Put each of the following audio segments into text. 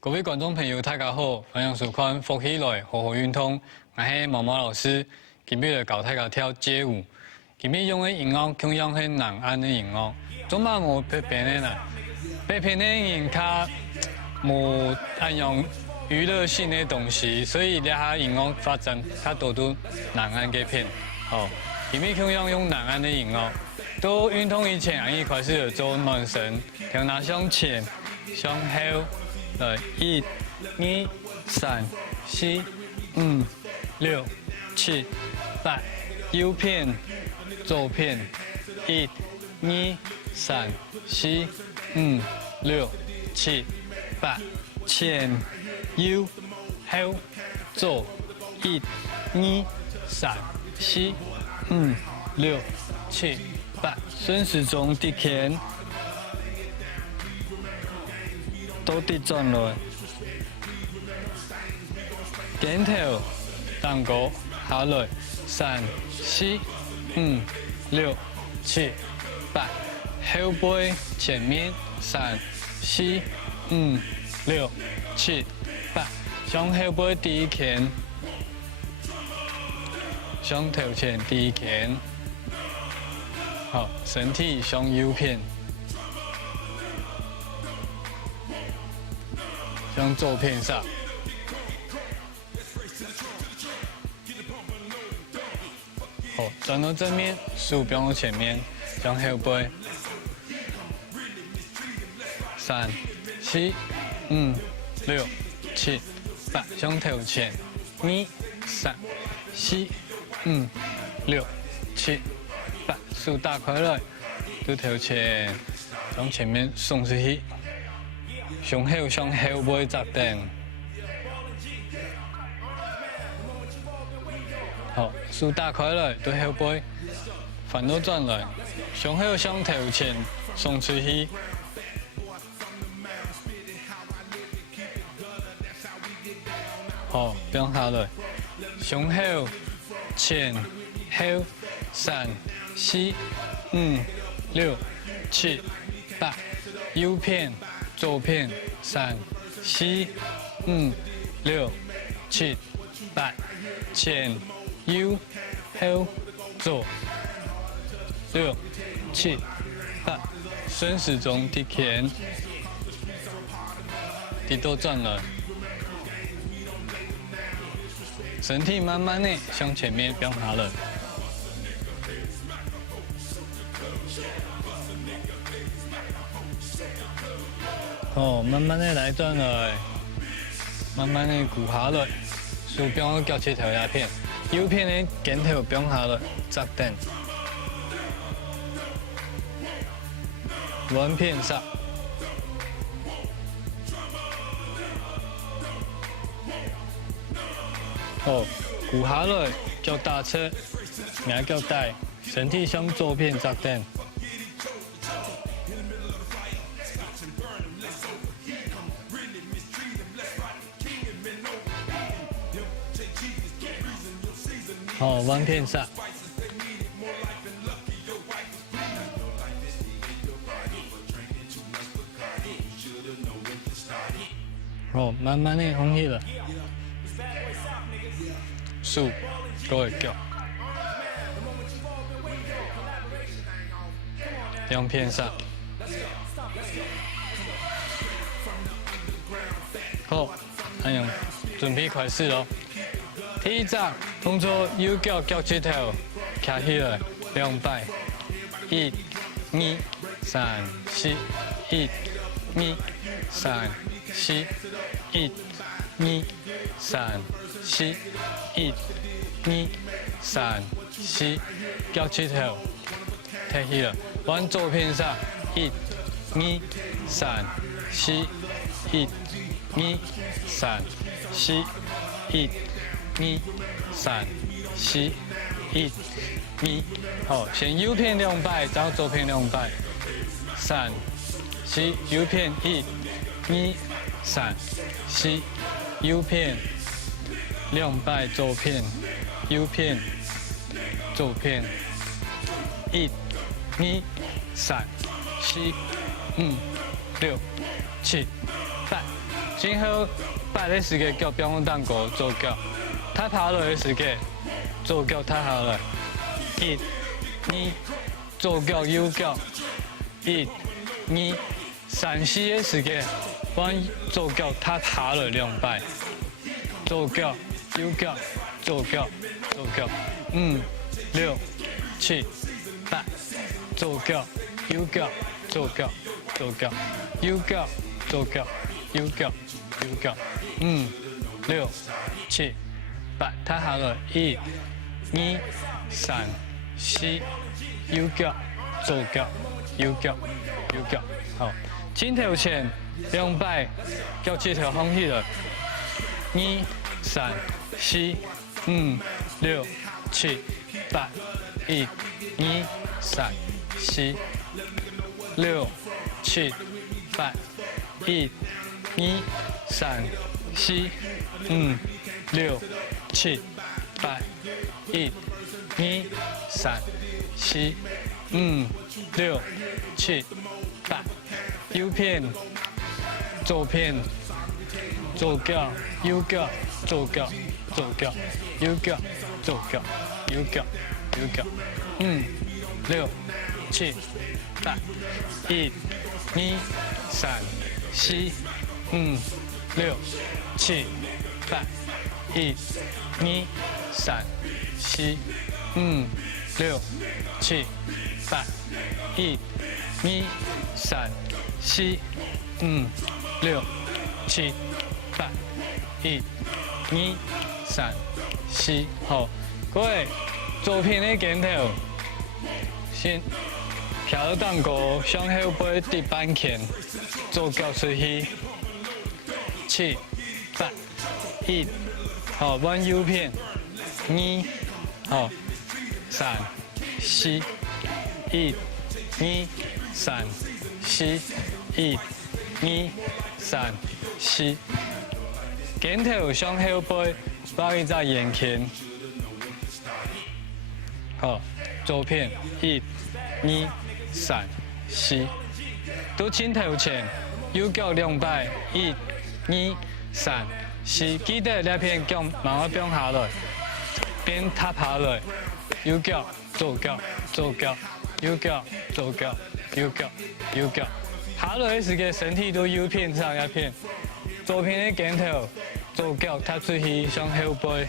各位观众朋友，大家好，欢迎收看《福起来好好运动》，我是毛毛老师。今日来教大家跳街舞。今日用的音乐同样是南安的音乐，总嘛无北边的啦。北边的音较无按用娱乐性的东西，所以咧下音乐发展较多都南安嘅片。哦，今日同样用南安的音乐。到运动以前，我开始做暖身，听那向前、向后。来1、2、3、4、5、6、7、8，右片、左片，1、2、3、4、5、6、7、8，前、右、后、左，1、2、3、4、5、6、7、8，顺时钟的前。倒地转落，肩头荡高下来，3、4、5、6、7、8，后背前面3、4、5、6、7、8，向后背第一拳，向头前第一拳，好，身体向右偏。向左片上，好，转到正面，手标到前面，向后背，3、4、5、6、7、8，向头前，2、3、4、5、6、7、8，手打开来，到头前，向前面送出去。向后背扎定，好，手打开来对后背，反倒转来，向后向头前送出去，好，变下来，向后前后3、4、5、6、7、8，右片。左片3、4、5、6、7、8，前、右、后、左，6、7、8，顺时钟的前，地都转了，身体慢慢的向前面变下来。哦，慢慢的来转来，慢慢的鼓下来，手边脚趾头鸦片，右片的肩头变下来，扎定，弯片上，哦，鼓下来，脚打侧，两脚带，身体向左片扎定。好，弯片上。哦，慢慢的放起来。手，各位脚。两片上。好，哎呀，准备开始咯。第一站，动作右脚脚趾头卡起来，2摆，1、2、3、4， 1、2、3、4， 1、2、3、4， 1、2、3、4，脚趾头抬起来，往左片上，1、2、3、4， 1、2、3、4， 1、2、3、4、1、2，好，先右片2摆，然后左片2摆，3、4，右片1、2、3、4，右片2摆，左片，右片，左片，1、2、3、4、5、6、7、8，今后摆的时间叫冰粉蛋糕做脚，他爬落的时间做脚他下来，一、二，做脚右脚，一、二、三、四的时间，阮做脚他爬落2摆，做脚右脚，做脚，做脚，5、6、7、8，做脚右脚，做脚，做脚，右脚，做脚，右脚。右脚，5、6、7、8，他下来1、2、3、4，右脚，左脚，右脚，右脚，好，镜头前2摆，脚这条放起来，2、3、4、5、6、7、8，1、2、3、4、6、7、8，1、2、3、4、5、6、7、8，1、2、3、4、5、6、7、8，右片、左片、左脚、右脚、左脚、左脚、右脚、左脚、右脚、右脚，5、6、7、8，1、2、3、4、5、6、7、8，1、2、3、4、5、6、7、8，1、2、3、4、5、6、7、8，1、2、3、4，好，各位，左片的镜头，先徛到蛋糕向后背伫板前，左脚出去。7、8、1，好，弯右片，2，好，3、4，1、2、3、4，1、2、3、4，镜头向后背，把伊在眼前，好，左片1、2、3、4，到镜头前，右脚2摆1、2、3、4，记得两片脚慢慢变下来，边踏下来，右脚、左脚、左脚、右脚、左脚、右脚、右脚。下来的时间身体都右片上一片，左片的镜头，左脚踏出去向后背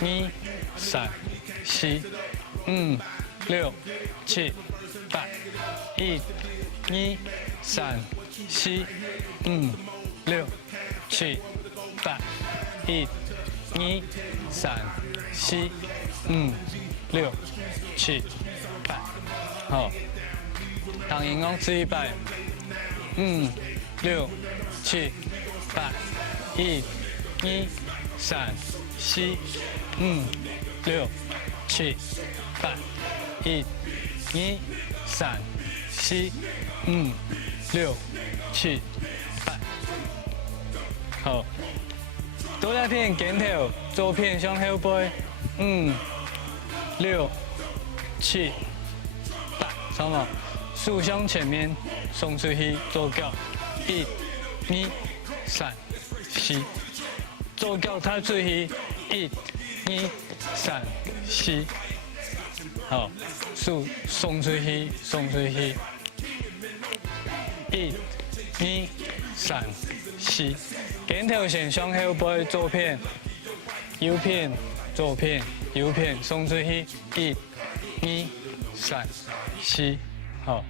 ，2、3、4、5、6、7、8，1、2、3、4、5、6、7、8，1、2、3、4、5、6、7、8，好，当荧光吃1摆，5、6、7、8，1、2、3、4、5、6、7、8，1、2、3、4、5、6、7、8。好，多两片镜头，左片向后背，5、6、7、8，什么？手向前面送出去，左脚，1、2、3、4，左脚踏出去，1、2、3、4，好，手送出去，送出去，1、2、3、4。镜头线向后背，左片、右片、左片、右片，送出去，1、2、3、4，好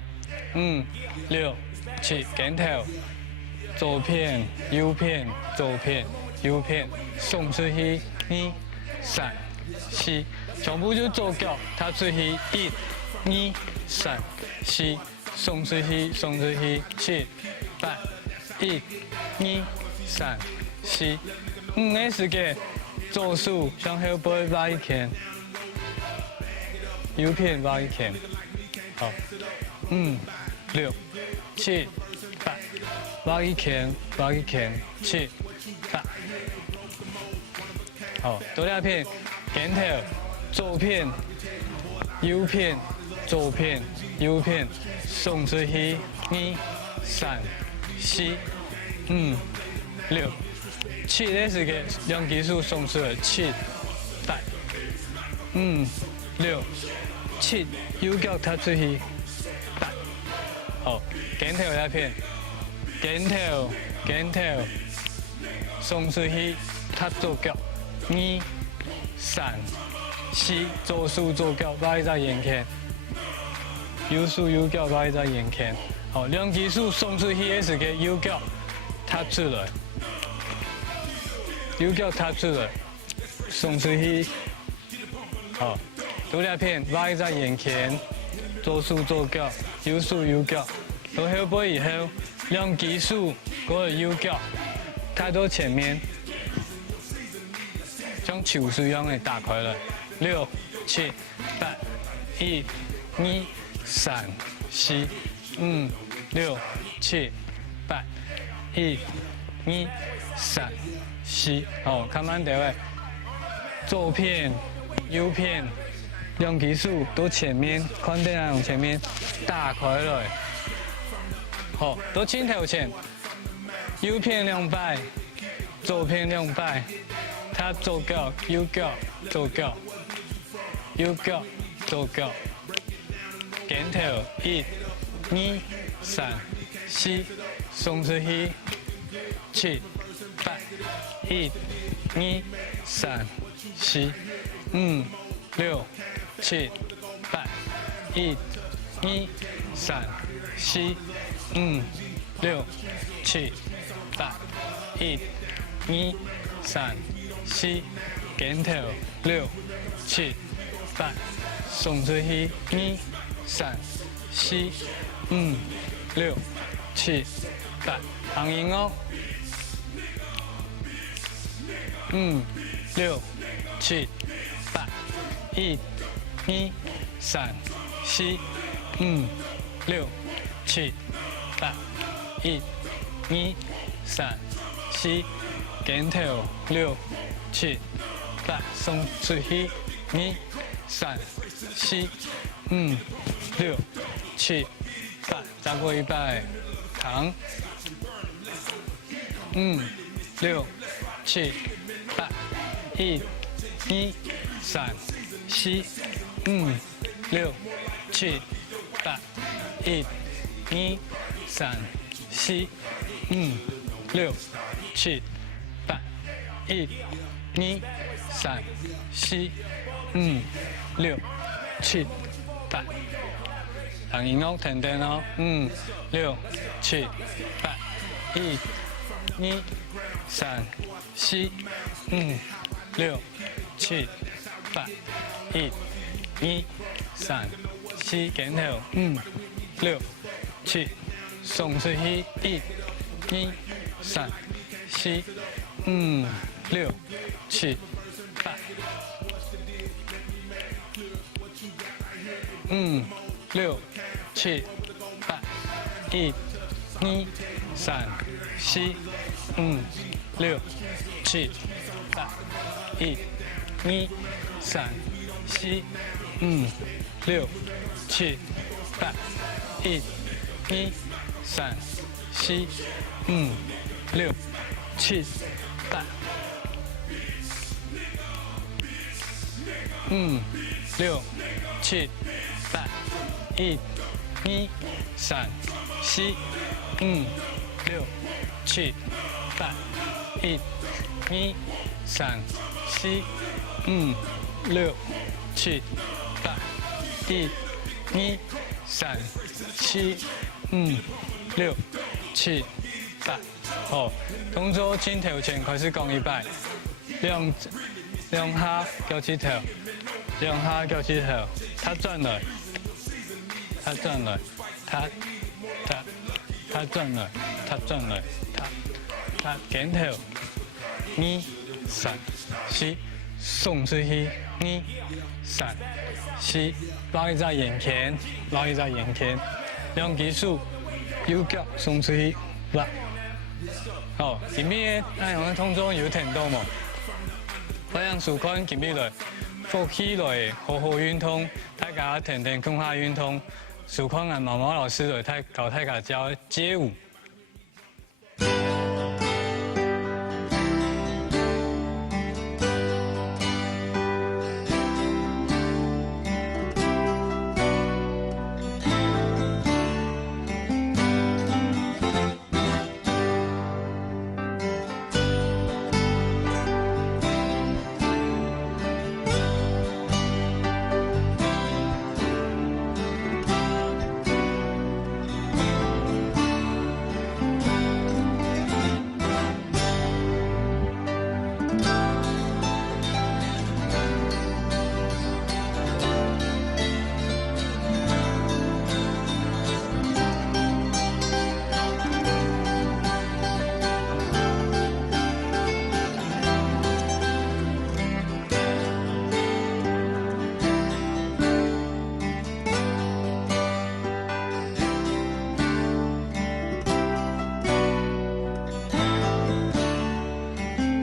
，5、6、7，镜头，左片、右片、左片、右片，送出去，2、3、4，全部就左脚踏出去，1、2、3、4，送出去，送出去，7、8、1、2、3、4、5的时间，左手向后背挖一圈，右片挖一圈，好，5、6、7、8，挖一圈，挖一圈，7、8，好，多两片，镜头，左片、右片、左片、右片，送出去，2、3、4、5、6、7，这是个两基数送出的7、8、5、6、7，右脚踏出去8。好，肩头那片，肩头，送出去踏左脚，2、3、4，左手左脚摆在眼前，右手右脚摆在眼前。好，两基数送出去的是个右脚踏出来，右脚踏出来，送出去。好，多两片摆在眼前，左手左脚，右手右脚。到后背以后，两基数嗰个右脚踏到前面，像球一样的打开了。6、7、8、1、2、3、4、5、6、7、8、1、2、3、4。好，看慢点位，左片、右片，两基数到前面，看电脑前面打开了。好，到镜头前，右片2摆，左片2摆，踏左脚，右脚，左脚，右脚，左脚，肩头1、2、3、4，送出去7、8、1、2、3、4、5、6、7、8、1、2、3、4、5、6、7、8、1、2、3、4，肩头6、7、8，送出去2、3、4、5、6、7、8，行音哦。5、6、7、8、1、2、3、4、5、6、7、8、1、2、3、4，肩头6、7、8，送出去2、3、4、5、6、7、8，再过一摆，躺。5、6、7、8、1、2、3、4、5、6、7、8、1、2、3、4、5、6、7、8、1、2、3、4、5、6、7、8。行音乐停停哦，5、6、7、8、1、2、3、4、5、6、7、8、1、2、3、4，肩头5、6、7，送出去1、2、3、4、5、6、7、8。5、6、7、8、1、2、3、4、5、6、7、8、1、2、3、4、5、6、7、8、1、2、3、4、5、6、7、8。5、6、7、8、1、2、3、4、5、6、7、8、1、2、3、4、5、6、7、8、1、2、3、4、5、6、7、8。好，动作镜头前开始讲一摆，两下交起头，两下交起头，他转来，他转来，他转来，他转来，他肩头2、3、4，送出去2、3、4，摆在眼前，摆在眼前，两基数，右脚送出去8。好，前面咱用的动作有停到冇？我用数款前面来，复起来好好运动，大家停停空下运动，数款按毛毛老师来教大家教街舞。